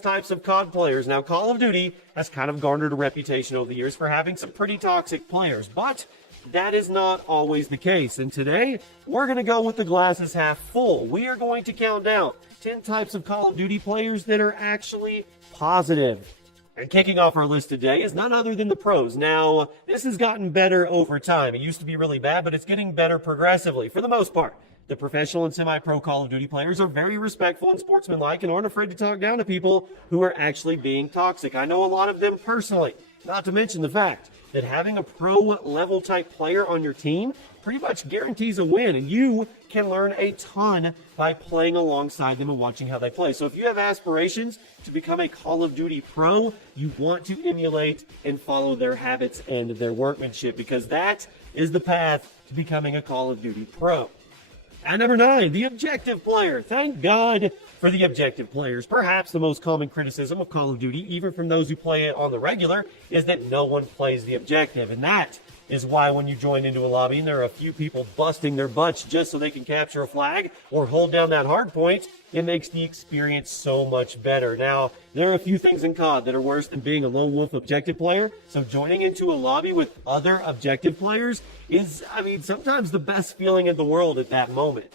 types of COD players. Now, Call of Duty has kind of garnered a reputation over the years for having some pretty toxic players, but that is not always the case. And today, we're going to go with the glasses half full. We are going to count down 10 types of Call of Duty players that are actually positive. And kicking off our list today is none other than the pros. Now, this has gotten better over time. It used to be really bad, but it's getting better progressively for the most part. The professional and semi-pro Call of Duty players are very respectful and sportsmanlike and aren't afraid to talk down to people who are actually being toxic. I know a lot of them personally, not to mention the fact that having a pro-level type player on your team pretty much guarantees a win, and you can learn a ton by playing alongside them and watching how they play. So if you have aspirations to become a Call of Duty pro, you want to emulate and follow their habits and their workmanship, because that is the path to becoming a Call of Duty pro. At number 9, the objective player. Thank God for the objective players. Perhaps the most common criticism of Call of Duty, even from those who play it on the regular, is that no one plays the objective. And that is why when you join into a lobby and there are a few people busting their butts just so they can capture a flag or hold down that hard point, it makes the experience so much better. Now, there are a few things in COD that are worse than being a lone wolf objective player, so joining into a lobby with other objective players is, sometimes the best feeling in the world at that moment.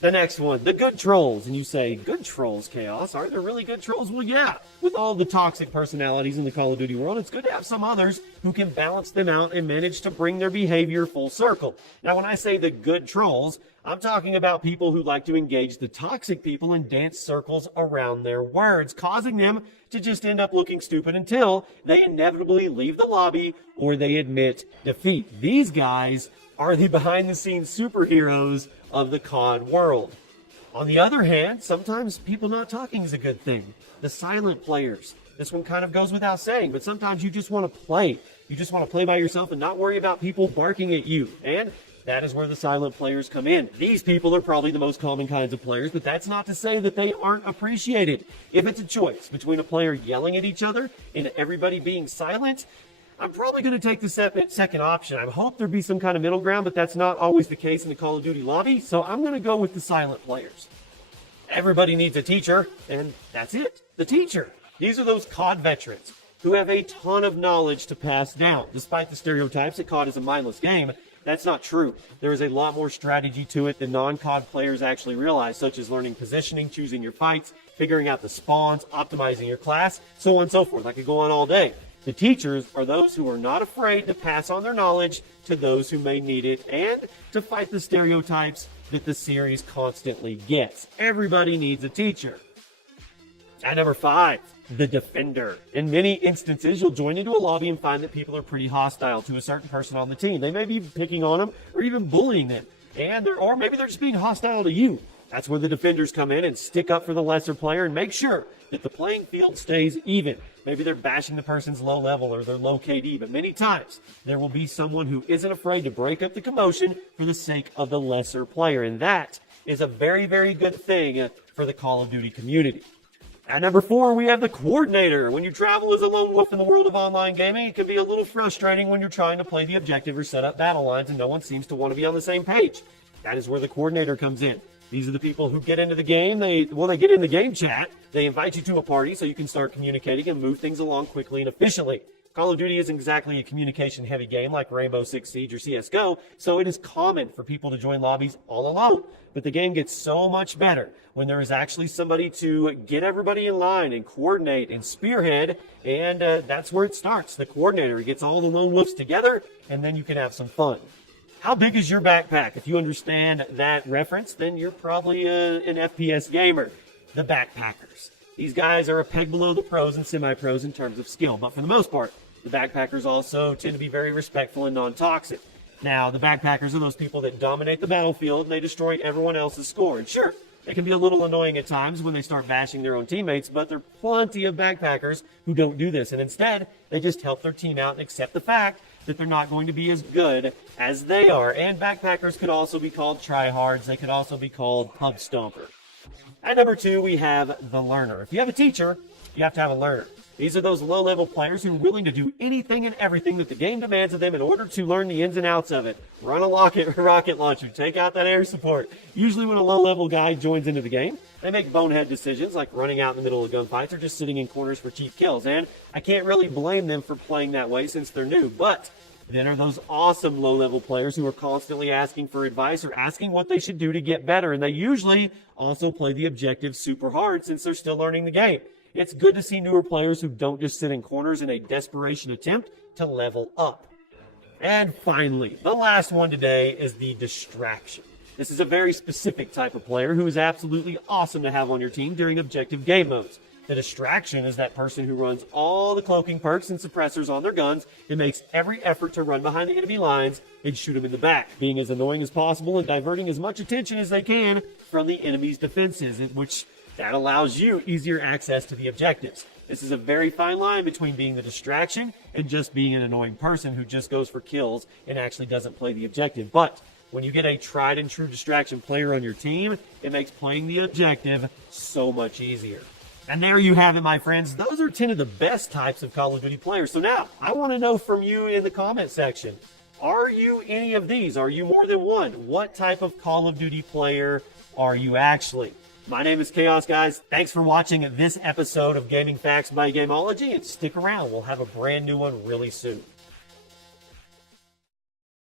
The next one, the good trolls. And you say, good trolls, Chaos? Are there really good trolls? Well, yeah. With all the toxic personalities in the Call of Duty world, it's good to have some others who can balance them out and manage to bring their behavior full circle. Now, when I say the good trolls, I'm talking about people who like to engage the toxic people and dance circles around their words, causing them to just end up looking stupid until they inevitably leave the lobby or they admit defeat. These guys are the behind-the-scenes superheroes of the COD world. On the other hand, sometimes people not talking is a good thing. The silent players. This one kind of goes without saying, but sometimes you just want to play. You just want to play by yourself and not worry about people barking at you. And that is where the silent players come in. These people are probably the most common kinds of players, but that's not to say that they aren't appreciated. If it's a choice between a player yelling at each other and everybody being silent, I'm probably going to take the second option. I hope there'd be some kind of middle ground, but that's not always the case in the Call of Duty lobby, so I'm going to go with the silent players. Everybody needs a teacher, and that's it. The teacher. These are those COD veterans who have a ton of knowledge to pass down. Despite the stereotypes that COD is a mindless game, that's not true. There is a lot more strategy to it than non-COD players actually realize, such as learning positioning, choosing your fights, figuring out the spawns, optimizing your class, so on and so forth. I could go on all day. The teachers are those who are not afraid to pass on their knowledge to those who may need it and to fight the stereotypes that the series constantly gets. Everybody needs a teacher. At number 5, the defender. In many instances, you'll join into a lobby and find that people are pretty hostile to a certain person on the team. They may be picking on them or even bullying them. Or maybe they're just being hostile to you. That's where the defenders come in and stick up for the lesser player and make sure that the playing field stays even. Maybe they're bashing the person's low level or their low KD, but many times there will be someone who isn't afraid to break up the commotion for the sake of the lesser player. And that is a very, very good thing for the Call of Duty community. At number 4, we have the coordinator. When you travel as a lone wolf in the world of online gaming, it can be a little frustrating when you're trying to play the objective or set up battle lines and no one seems to want to be on the same page. That is where the coordinator comes in. These are the people who get into the game. They get in the game chat. They invite you to a party so you can start communicating and move things along quickly and efficiently. Call of Duty isn't exactly a communication-heavy game like Rainbow Six Siege or CSGO, so it is common for people to join lobbies all alone. But the game gets so much better when there is actually somebody to get everybody in line and coordinate and spearhead, and that's where it starts. The coordinator gets all the lone wolves together, and then you can have some fun. How big is your backpack? If you understand that reference, then you're probably an FPS gamer. The backpackers. These guys are a peg below the pros and semi-pros in terms of skill, but for the most part, the backpackers also tend to be very respectful and non-toxic. Now, the backpackers are those people that dominate the battlefield and they destroy everyone else's score. And sure, it can be a little annoying at times when they start bashing their own teammates, but there are plenty of backpackers who don't do this, and instead, they just help their team out and accept the fact that they're not going to be as good as they are. And backpackers could also be called tryhards. They could also be called pub stomper. At number 2, we have the learner. If you have a teacher, you have to have a learner. These are those low-level players who are willing to do anything and everything that the game demands of them in order to learn the ins and outs of it. Run a rocket launcher, take out that air support. Usually when a low-level guy joins into the game, They make bonehead decisions like running out in the middle of gunfights or just sitting in corners for cheap kills. And I can't really blame them for playing that way since they're new. But then are those awesome low-level players who are constantly asking for advice or asking what they should do to get better. And they usually also play the objective super hard since they're still learning the game. It's good to see newer players who don't just sit in corners in a desperation attempt to level up. And finally, the last one today is the distraction. This is a very specific type of player who is absolutely awesome to have on your team during objective game modes. The distraction is that person who runs all the cloaking perks and suppressors on their guns and makes every effort to run behind the enemy lines and shoot them in the back, being as annoying as possible and diverting as much attention as they can from the enemy's defenses, which that allows you easier access to the objectives. This is a very fine line between being the distraction and just being an annoying person who just goes for kills and actually doesn't play the objective. But when you get a tried and true distraction player on your team, it makes playing the objective so much easier. And there you have it, my friends. Those are 10 of the best types of Call of Duty players. So now, I want to know from you in the comment section, are you any of these? Are you more than one? What type of Call of Duty player are you actually? My name is Chaos, guys. Thanks for watching this episode of Gaming Facts by Gameology, and stick around. We'll have a brand new one really soon.